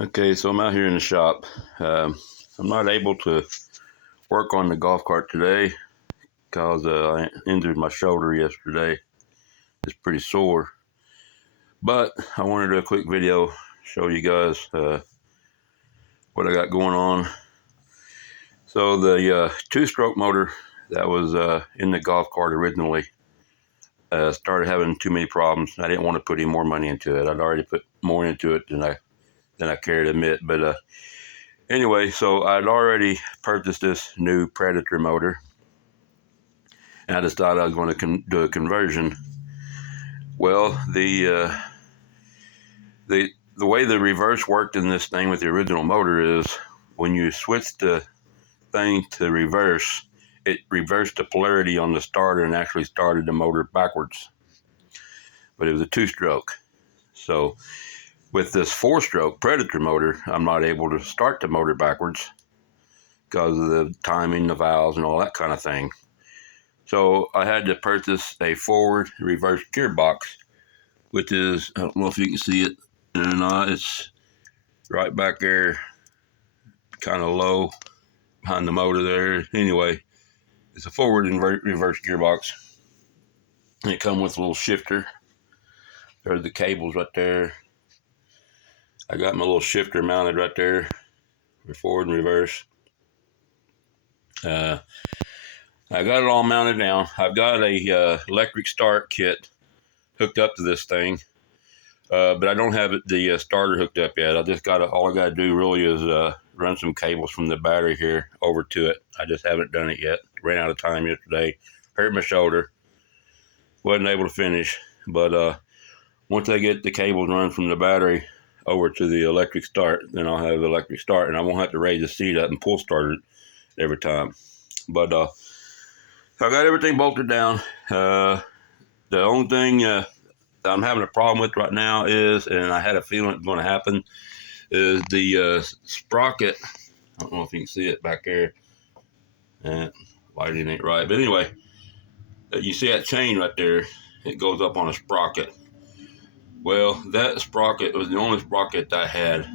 Okay, so I'm out here in the shop. I'm not able to work on the golf cart today because I injured my shoulder yesterday. It's pretty sore. But I wanted to do a quick video, show you guys what I got going on. So the two-stroke motor that was in the golf cart originally started having too many problems. I didn't want to put any more money into it. I'd already put more into it than I care to admit. But anyway, so I'd already purchased this new Predator motor, and I just thought I was going to do a conversion. Well, the way the reverse worked in this thing with the original motor is when you switch the thing to reverse, it reversed the polarity on the starter and actually started the motor backwards. But it was a two-stroke. So with this four-stroke Predator motor, I'm not able to start the motor backwards because of the timing, the valves, and all that kind of thing. So I had to purchase a forward reverse gearbox, which is, I don't know if you can see it or not, it's right back there, kind of low behind the motor there. Anyway, it's a forward and reverse gearbox. And it comes with a little shifter. There's the cables right there. I got my little shifter mounted right there for forward and reverse. I got it all mounted down. I've got a electric start kit hooked up to this thing, but I don't have the starter hooked up yet. All I got to do really is run some cables from the battery here over to it. I just haven't done it yet. Ran out of time yesterday. Hurt my shoulder. Wasn't able to finish. But once I get the cables run from the battery over to the electric start, then I'll have the electric start, and I won't have to raise the seat up and pull start it every time. But so I got everything bolted down. The only thing that I'm having a problem with right now is, and I had a feeling it's going to happen, is the sprocket. I don't know if you can see it back there. Lighting ain't right. But anyway, you see that chain right there? It goes up on a sprocket. Well, that sprocket was the only sprocket I had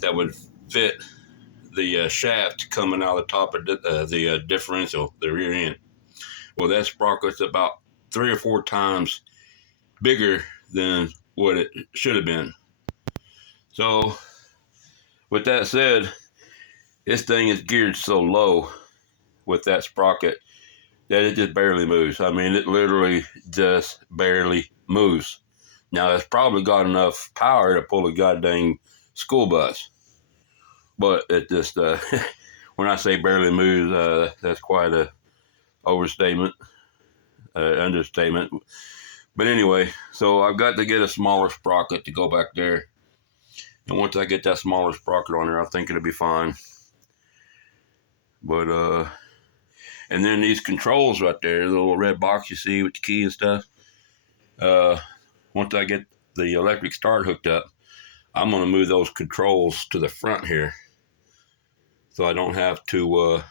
that would fit the shaft coming out of the top of the differential, the rear end. Well, that sprocket's about 3 or 4 times bigger than what it should have been. So, with that said, this thing is geared so low with that sprocket that it just barely moves. I mean, it literally just barely moves. Now, it's probably got enough power to pull a goddamn school bus, but it just, when I say barely moves, that's quite a overstatement, understatement. But anyway, so I've got to get a smaller sprocket to go back there. And once I get that smaller sprocket on there, I think it'll be fine. But, and then these controls right there, the little red box you see with the key and stuff, once I get the electric start hooked up, I'm going to move those controls to the front here, so I don't have to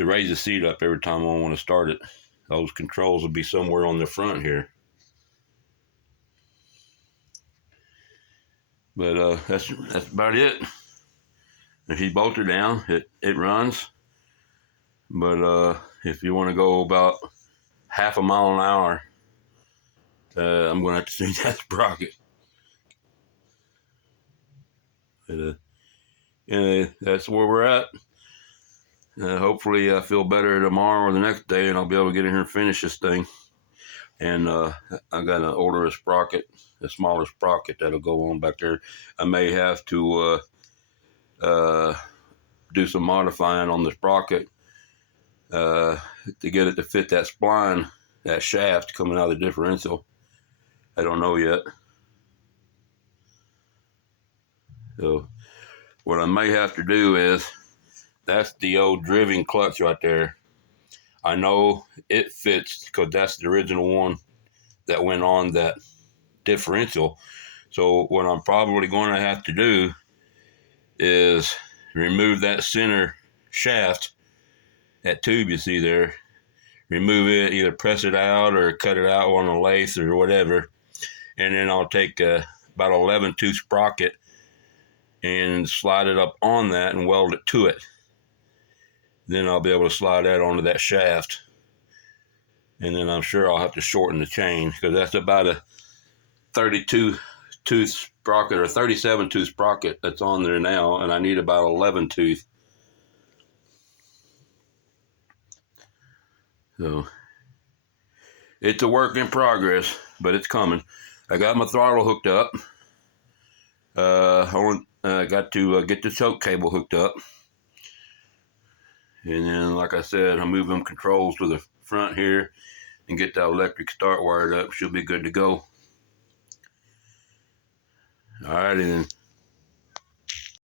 raise the seat up every time I want to start it. Those controls will be somewhere on the front here. But that's about it. If you bolt her down, it runs. But if you want to go about half a mile an hour, I'm going to have to change that sprocket. But, that's where we're at. Hopefully I feel better tomorrow or the next day, and I'll be able to get in here and finish this thing. And I got to order a sprocket, a smaller sprocket that'll go on back there. I may have to do some modifying on the sprocket to get it to fit that spline, that shaft coming out of the differential. I don't know yet. So what I may have to do is, that's the old driven clutch right there. I know it fits because that's the original one that went on that differential. So what I'm probably going to have to do is remove that center shaft, that tube you see there, remove it, either press it out or cut it out on a lathe or whatever, and then I'll take about 11-tooth sprocket and slide it up on that and weld it to it. Then I'll be able to slide that onto that shaft. And then I'm sure I'll have to shorten the chain, because that's about a 32 tooth sprocket or 37 tooth sprocket that's on there now, and I need about 11 tooth. So it's a work in progress, but it's coming. I got my throttle hooked up. I got to get the choke cable hooked up. And then, like I said, I move them controls to the front here and get that electric start wired up. She'll be good to go. All right, and